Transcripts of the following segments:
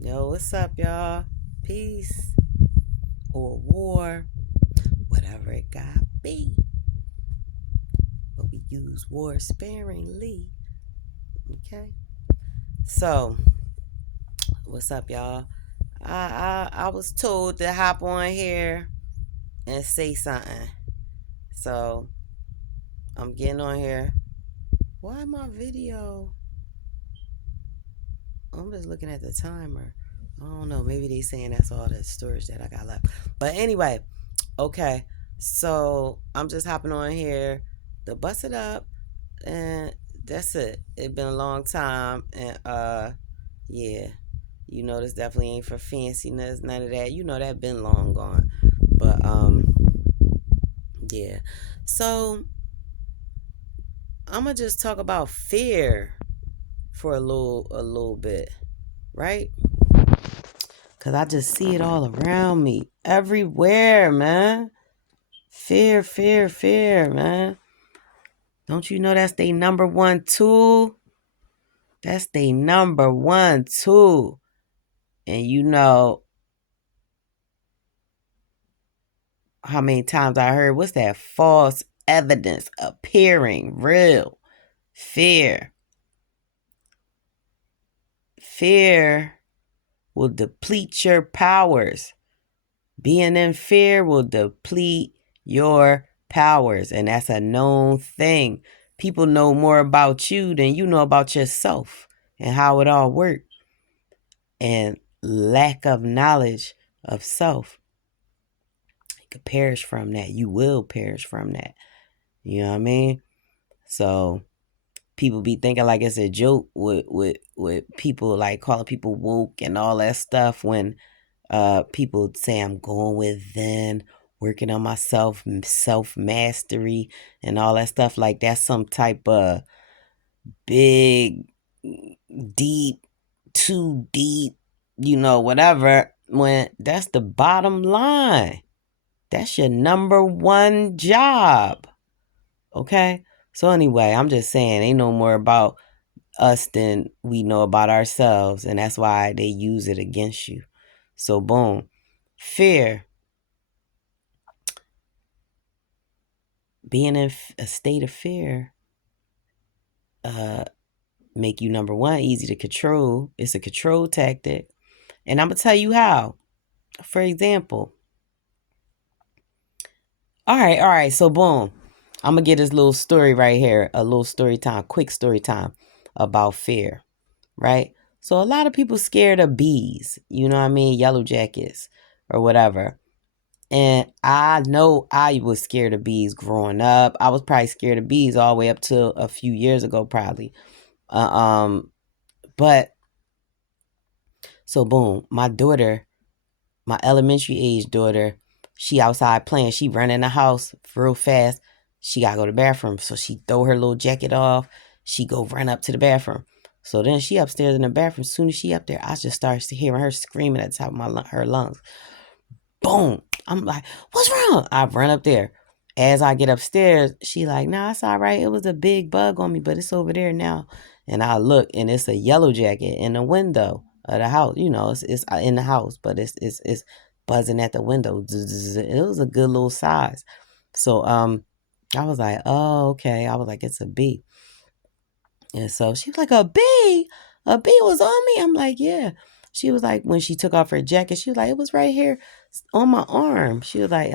Yo, what's up, y'all? Peace or war, whatever it got be. But we use war sparingly. Okay. So, what's up, y'all? I was told to hop on here and say something. So I'm getting on here. Why my video? I'm just looking at the timer. I don't know. Maybe they saying that's all the storage that I got left. But anyway, okay. So I'm just hopping on here to bust it up, and that's it. It's been a long time, and yeah, this definitely ain't for fanciness, none of that. That been long gone. But yeah. So I'm gonna just talk about fear for a little bit, right? Cause I just see it all around me, everywhere, man. Fear, fear, fear, man. Don't you know that's their number one tool? That's their number one tool. And you know how many times I heard, what's that? False evidence appearing real. Fear. Fear will deplete your powers. Being in fear will deplete your powers. And that's a known thing. People know more about you than you know about yourself and how it all works. And lack of knowledge of self, you could perish from that. You will perish from that. You know what I mean? So people be thinking like it's a joke with people like calling people woke and all that stuff when people say I'm going within, working on myself, self mastery, and all that stuff. Like that's some type of big, deep, too deep, whatever. When that's the bottom line, that's your number one job. Okay. So anyway, I'm just saying, ain't no more about us than we know about ourselves, and that's why they use it against you. So boom, fear. Being in a state of fear make you, number one, easy to control. It's a control tactic, and I'm gonna tell you how. For example, all right, so boom, I'm gonna get this little story right here, a little story time, quick story time about fear, right? So a lot of people scared of bees, you know what I mean, yellow jackets or whatever. And I know I was scared of bees growing up. I was probably scared of bees all the way up to a few years ago, probably. Uh, um, but so boom, my daughter, my elementary age daughter, she outside playing. She run in the house real fast. She gotta go to the bathroom, so she throw her little jacket off. She go run up to the bathroom. So then she upstairs in the bathroom. As soon as she up there, I just started hearing her screaming at the top of her lungs. Boom! I'm like, what's wrong? I run up there. As I get upstairs, she like, nah, it's all right. It was a big bug on me, but it's over there now. And I look, and it's a yellow jacket in the window of the house. It's in the house, but it's buzzing at the window. It was a good little size. So I was like, oh, okay. I was like, it's a bee. And so she was like, a bee? A bee was on me? I'm like, yeah. She was like, when she took off her jacket, she was like, it was right here on my arm. She was like,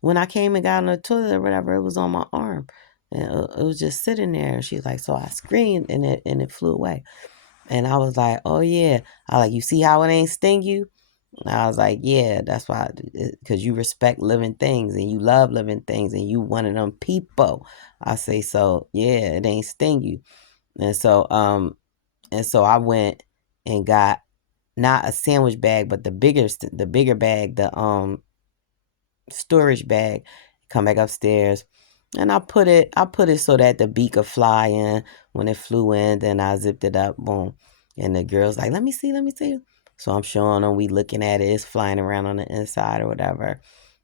when I came and got on the toilet or whatever, it was on my arm. And it was just sitting there. She was like, so I screamed and it flew away. And I was like, oh yeah. I like, you see how it ain't sting you? And I was like, yeah, that's why, because you respect living things and you love living things and you one of them people. I say, so yeah, it ain't sting you. And so I went and got not a sandwich bag, but the bigger bag, the storage bag. Come back upstairs, and I put it so that the bee could fly in. When it flew in, then I zipped it up, boom. And the girl's like, let me see, let me see. So I'm showing them, we looking at it, it's flying around on the inside or whatever.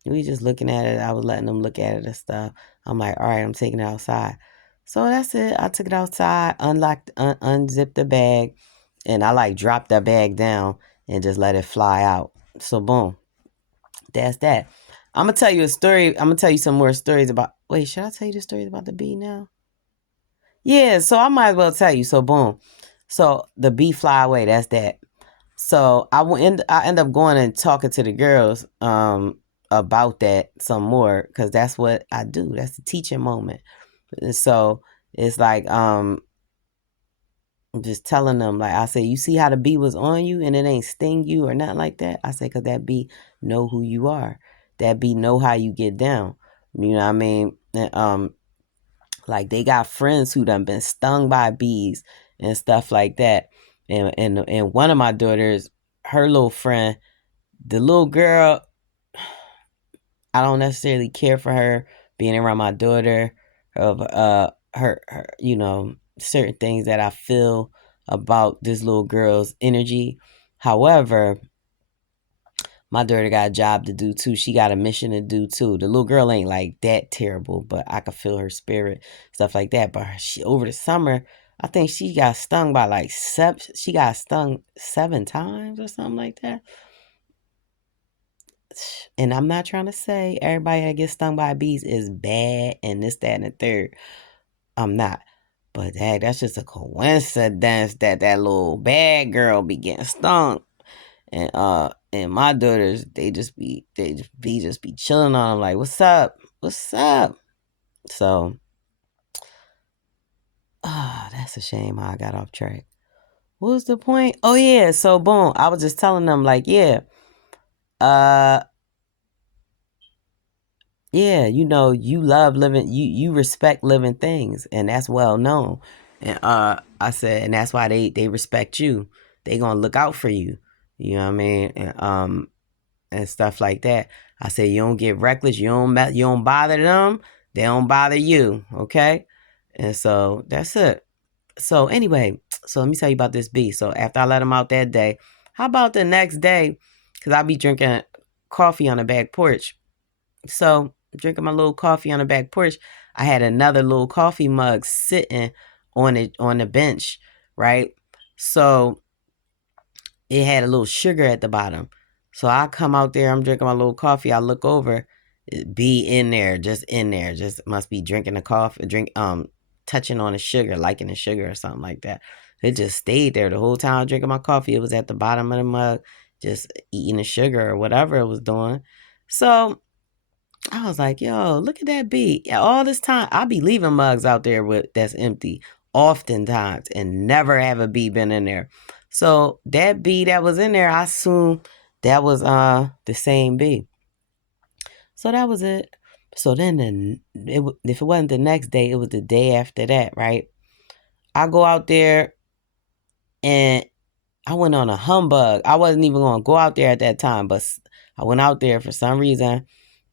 We just looking at it. I was letting them look at it and stuff. I'm like, all right, I'm taking it outside. So that's it. I took it outside, unzipped the bag, and I like dropped that bag down. and just let it fly out. So boom, that's that. I'm gonna tell you a story. I'm gonna tell you some more stories about. Wait, should I tell you the stories about the bee now? Yeah, so I might as well tell you. So boom, so the bee fly away. That's that. So I end up going and talking to the girls about that some more, because that's what I do. That's the teaching moment. And so it's like just telling them, like I say, you see how the bee was on you and it ain't sting you or nothing like that. I say, because that bee know who you are. That bee know how you get down. You know what I mean? And, like they got friends who done been stung by bees and stuff like that. And one of my daughters, her little friend, the little girl, I don't necessarily care for her being around my daughter, of her certain things that I feel about this little girl's energy. However, my daughter got a job to do too. She got a mission to do too. The little girl ain't like that terrible, but I could feel her spirit, stuff like that. But she, over the summer, I think she got stung by like seven. She got stung 7 times or something like that. And I'm not trying to say everybody that gets stung by bees is bad and this, that, and the third. I'm not. But hey, that's just a coincidence that that little bad girl be getting stung. And my daughters, they just be chilling on them like, what's up? What's up? So that's a shame how I got off track. What was the point? Oh yeah, so boom. I was just telling them like, yeah, yeah, you love living, you respect living things, and that's well known. And I said, and that's why they respect you. They gonna look out for you. You know what I mean? And stuff like that. I said, you don't get reckless. You don't bother them. They don't bother you. Okay. And so that's it. So anyway, so let me tell you about this bee. So after I let him out that day, how about the next day? Because I'll be drinking coffee on the back porch. So drinking my little coffee on the back porch, I had another little coffee mug sitting on the bench, right? So it had a little sugar at the bottom. So I come out there, I'm drinking my little coffee. I look over, it be in there, just must be drinking the coffee, touching on the sugar, liking the sugar or something like that. It just stayed there the whole time I was drinking my coffee. It was at the bottom of the mug, just eating the sugar or whatever it was doing. So I was like, yo, look at that bee. All this time, I'll be leaving mugs out there that's empty oftentimes and never have a bee been in there. So that bee that was in there, I assume that was the same bee. So that was it. So then if it wasn't the next day, it was the day after that, right? I go out there and I went on a humbug. I wasn't even going to go out there at that time, but I went out there for some reason.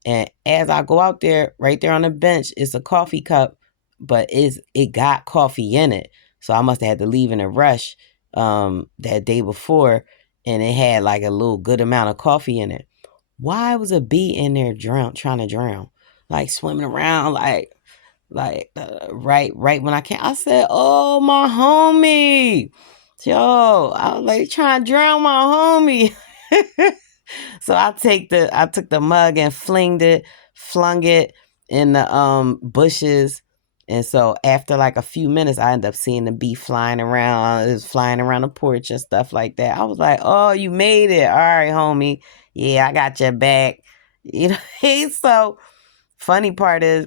And as I go out there, right there on the bench, it's a coffee cup, but it got coffee in it. So I must have had to leave in a rush that day before, and it had like a little good amount of coffee in it. Why was a bee in there trying to drown, like swimming around, right when I came? I said, "Oh, my homie, yo!" I was like, trying to drown my homie. So I took the mug and flung it in the bushes. And so after like a few minutes, I ended up seeing the bee flying around. It was flying around the porch and stuff like that. I was like, "Oh, you made it. All right, homie. Yeah, I got your back." You know, so funny part is,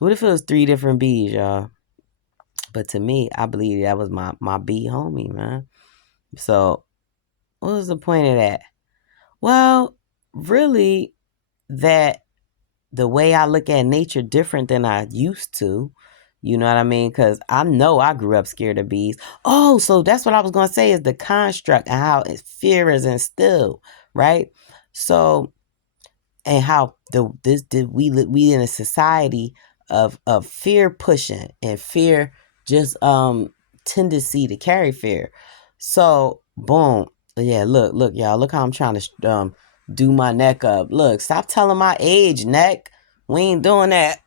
what if it was 3 different bees, y'all? But to me, I believe that was my bee homie, man. So what was the point of that? Well, really, that the way I look at nature different than I used to. You know what I mean? Because I know I grew up scared of bees. Oh, so that's what I was going to say, is the construct and how fear is instilled, right? So, and how we in a society of fear pushing and fear, just tendency to carry fear. So boom, yeah, look y'all, look how I'm trying to do my neck up. Look, stop telling my age, neck. We ain't doing that.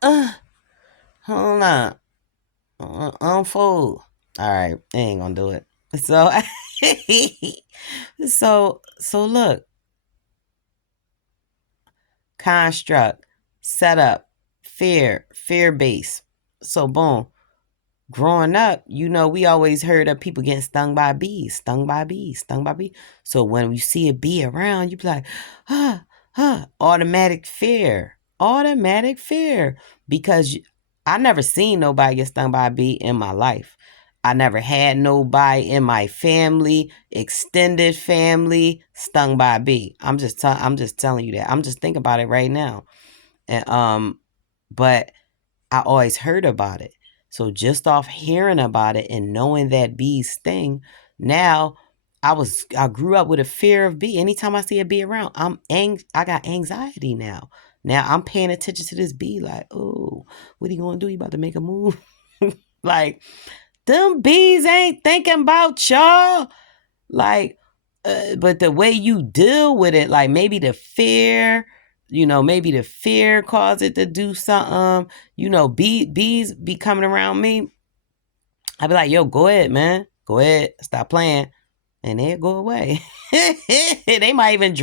Hold on. Unfold. All right, I ain't gonna do it. So So look, construct, setup, fear base. So boom. Growing up, we always heard of people getting stung by bees, stung by bees, stung by bees. So when you see a bee around, you be like, automatic fear. Because I never seen nobody get stung by a bee in my life. I never had nobody in my family, extended family, stung by a bee. I'm just telling you that. I'm just thinking about it right now. And but I always heard about it. So just off hearing about it and knowing that bees sting, now I grew up with a fear of bee. Anytime I see a bee around, I got anxiety now. Now I'm paying attention to this bee like, oh, what are you gonna do? You about to make a move? Like, them bees ain't thinking about y'all. Like, but the way you deal with it, like maybe the fear, maybe the fear caused it to do something. Bees be coming around me. I be like, yo, go ahead, man. Go ahead. Stop playing. And they'll go away. They might even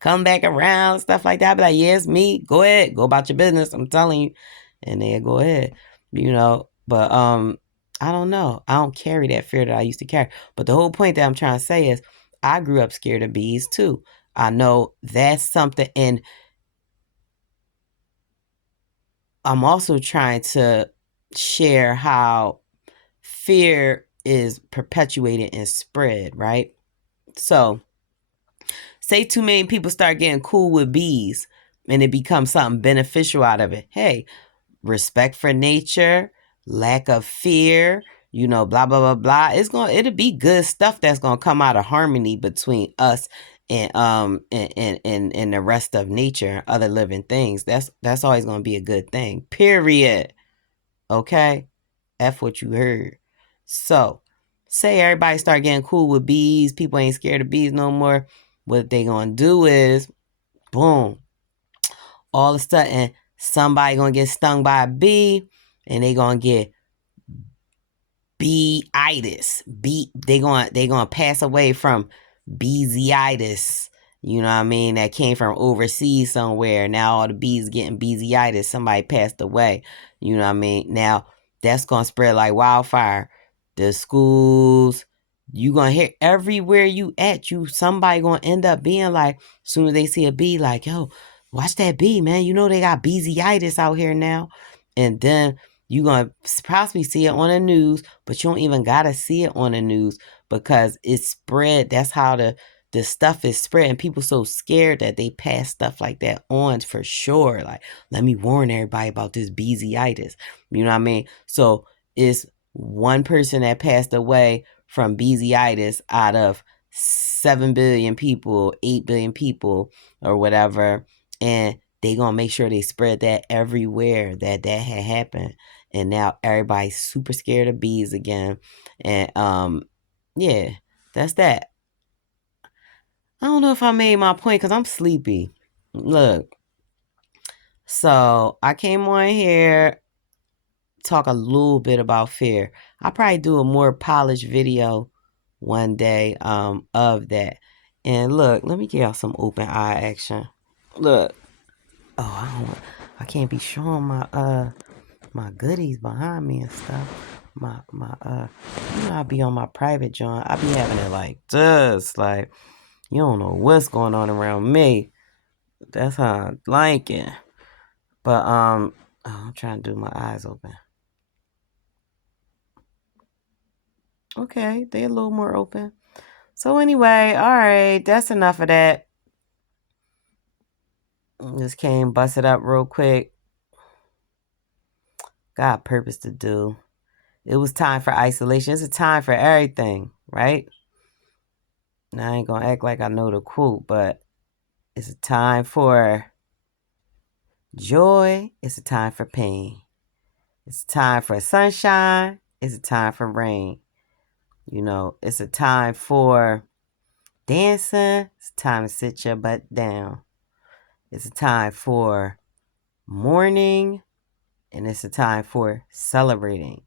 come back around, stuff like that. I be like, yeah, it's me. Go ahead. Go about your business. I'm telling you. And they'll go ahead. But I don't know. I don't carry that fear that I used to carry. But the whole point that I'm trying to say is I grew up scared of bees too. I know that's something. And I'm also trying to share how fear is perpetuated and spread, right? So, say too many people start getting cool with bees and it becomes something beneficial out of it. Hey, respect for nature, lack of fear, blah blah blah blah. It'll be good stuff that's gonna come out of harmony between us and the rest of nature and other living things. That's always gonna be a good thing. Period. Okay? F what you heard. So, say everybody start getting cool with bees, people ain't scared of bees no more. What they gonna do is, boom, all of a sudden, somebody gonna get stung by a bee, and they gonna get bee-itis. They gonna pass away from beesiitis. You know what I mean? That came from overseas somewhere. Now all the bees getting beesiitis. Somebody passed away. You know what I mean? Now that's gonna spread like wildfire. The schools, you gonna hear everywhere you at. Somebody gonna end up being like, soon as they see a bee, like, yo, watch that bee, man. They got beesiitis out here now. And then you're going to possibly see it on the news, but you don't even got to see it on the news because it's spread. That's how the stuff is spread. And people so scared that they pass stuff like that on for sure. Like, let me warn everybody about this beesiitis. You know what I mean? So it's one person that passed away from beesiitis out of 7 billion people, 8 billion people, or whatever. And they gonna make sure they spread that everywhere that had happened. And now everybody's super scared of bees again. And yeah, that's that. I don't know if I made my point because I'm sleepy. Look, so I came on here talk a little bit about fear. I'll probably do a more polished video one day of that. And look, let me give y'all some open eye action. Look. Oh, I can't be showing my goodies behind me and stuff. I'll be on my private joint. I be having it like this, like you don't know what's going on around me. That's how I like it. But I'm trying to do my eyes open. Okay, they're a little more open. So anyway, all right, that's enough of that. Just came busted up real quick. Got purpose to do. It was time for isolation. It's a time for everything, right? Now, I ain't gonna act like I know the quote, but it's a time for joy. It's a time for pain. It's a time for sunshine. It's a time for rain. It's a time for dancing. It's a time to sit your butt down. It's a time for mourning. And it's a time for celebrating.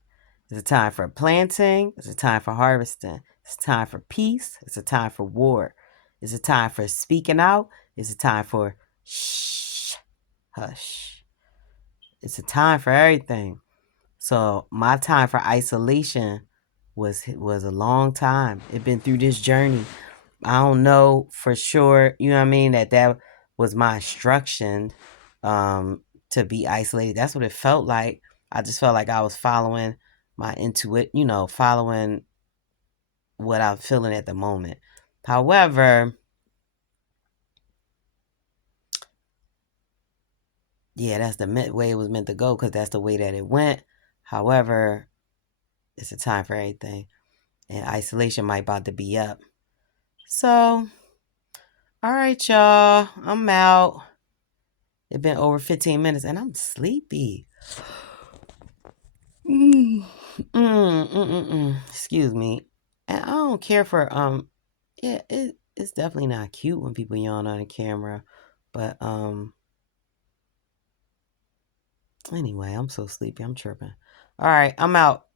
It's a time for planting. It's a time for harvesting. It's a time for peace. It's a time for war. It's a time for speaking out. It's a time for shh, hush. It's a time for everything. So my time for isolation was a long time. It been through this journey. I don't know for sure, you know what I mean, that was my instruction to be isolated. That's what it felt like. I just felt like I was following my intuit, following what I'm feeling at the moment. However, yeah, that's the way it was meant to go because that's the way that it went. However, it's a time for everything, and isolation might about to be up. So, all right, y'all, I'm out. It's been over 15 minutes, and I'm sleepy. Excuse me. And I don't care for yeah, it's definitely not cute when people yawn on a camera. But anyway, I'm so sleepy. I'm tripping. All right, I'm out.